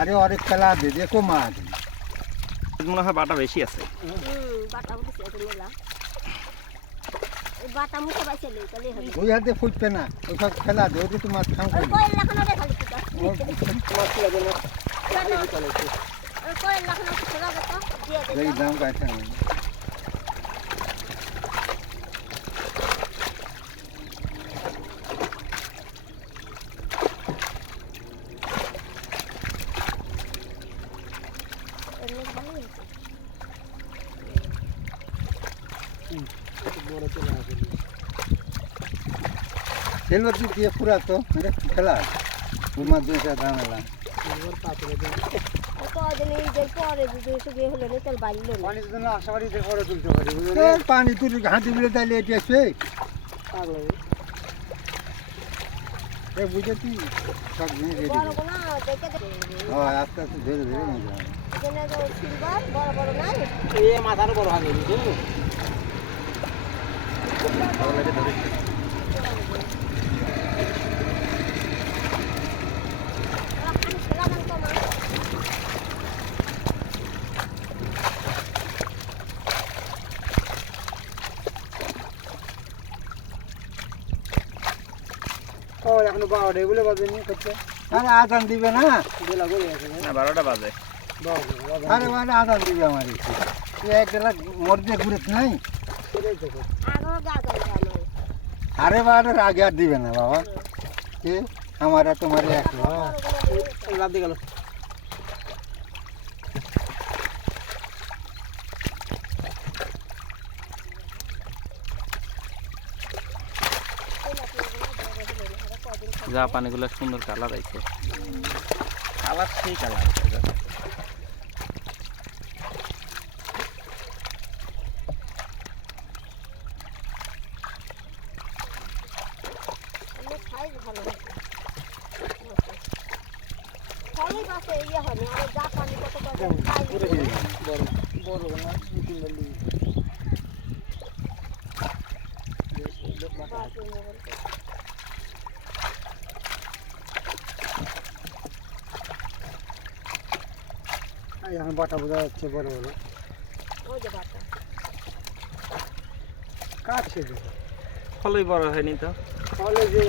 আরে অনেক খেলা দে দেখো মাছ মনে হয় বাটা বেশি আছে। বাটা বেশি আছে মেলা। এই বাটা মুখে বাইছে লই তাহলে হবে। ওই হাতে ফুটবে না ওসব খেলা দে ওতে তোমার খাও ওই কোয়েল লাখানো দেখা লিখতে দাও। মাছ লাগে না ওই কোয়েল লাখানো ছোড়া দেখো দিয়ে দে। এই দাম কাছে এমনি ভালো হয়েছে। খেলবার দিক দিয়ে পুরা তো খেলা তোমার দুইটা ঝামেলা কদিন ঈদের পরে যদি এসে হলো না তাহলে বাড়লো না। পানি জন্য আশাবাড়ি পরে তুলতে পারি পানি তুলি হাঁটি বিলে তাইলে এটি আসবে বুঝেছি সব জিনিস রেডি বড় কোনো দেখে হয় আস্তে আস্তে ধীরে ধীরে নিয়ে যাবে এখানে যে সিলভার বড় বড় নাই এই মাথার বড় হাতে দিছো তাহলে ধরে আমি ছেলা দাম তো না ও এখনো 12টা বলে বাজেনি করতে আরে আদান দিবে না বেলা করে আছে না 12টা বাজে আরে মানে আদান দিবে আমার একটু তুই এক গেলা মরদে ঘুরে নাই আগো গাগল জানো আরে বারে আগে আর দিবে না বাবা কে আমারা তোমার এক লাভ দিয়ে গেল যা পানিগুলো সুন্দর কালার আছে কালার সেই কালার সাইজ ভালো খালি পাশে ইয়ে হয় না আর যা পানি কত কত সাইজ বড় বড় না দুই তিন এখন বাটা বোঝা যাচ্ছে বড় বড় ওই যে বাটা কাটছে ফলই বড় হয়নি তো তাহলে যে